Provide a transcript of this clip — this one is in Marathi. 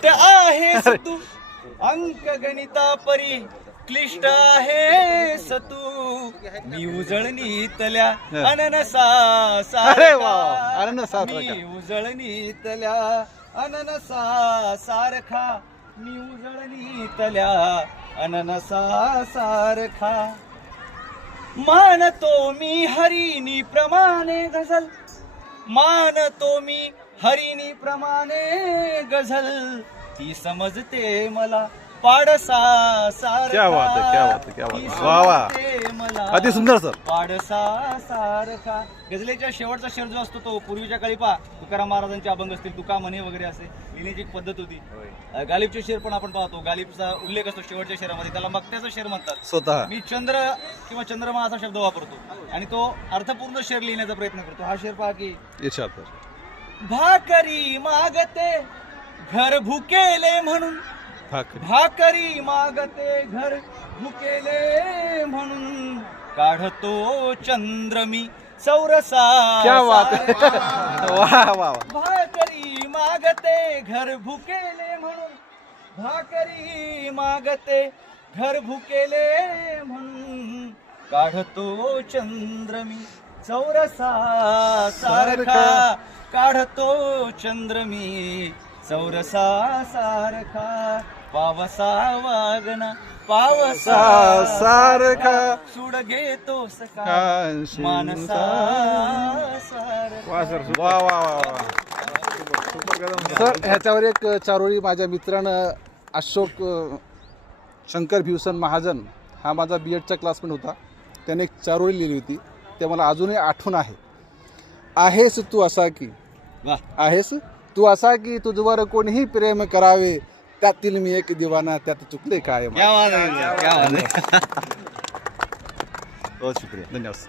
अद्भुत आहेस तू अंक गणिता परी क्लिष्ट आहेस तू मी उजळणीतल्या अननसा अरे वा अननसा मी उजळणीतल्या अननसा सारखा मी उजळणीतल्या अननसा सारखा मानतो मी हरिणी प्रमाणे गझल मानतो मी हरिणी प्रमाणे गझल ती समजते मला पाडसा सारखा क्या बात है, क्या बात है, क्या बात है. वाह, वाह. मला अति सुंदर सर. पाडसा सारखा. गझलेच्या शेवटचा शेर जो असतो तो पूर्वीच्या काळी पहा तुकाराम महाराजांचे अभंग असतील तुका म्हणे वगैरे असे लिहिण्याची एक पद्धत होती. गालिबचे शेर पण आपण पाहतो गालिबचा उल्लेख असतो शेवटच्या शेरामध्ये त्याला मक्त्याचा शेर म्हणतात. स्वतः मी चंद्र किंवा चंद्रमा असा शब्द वापरतो आणि तो अर्थपूर्ण शेर लिहिण्याचा प्रयत्न करतो. हा शेर पहा की इच्छात भाकरी मागते घर भुकेले म्हणून भाकरी मागते घर भुकेले म्हणून काढतो चंद्र मी चौरसा. क्या बात है. वाह वाह. भाकरी मागते घर भुकेले म्हणून भाकरी मागते घर भुकेले म्हणून काढतो चंद्र मी चौरसा सारखा काढतो चंद्र मी चौरसा सारखा पावसा वागना पावसा सारखा सुड घेतो सका कांशी मानसा सारखा. वा वा वा. सर ह्याच्यावर एक चारोळी माझ्या मित्रानं अशोक शंकर भिवसन महाजन हा माझा BEdचा क्लासमेट होता. त्याने एक चारोळी लिहिली होती ते मला अजूनही आठवण आहे. आहेस तू असा की आहेस तू असा की तुझवर कोणीही प्रेम करावे त्यातील मी एक दिवाना त्यात चुकले काय. क्या बात है, क्या बात है. बहुत शुक्रिया धन्यवाद.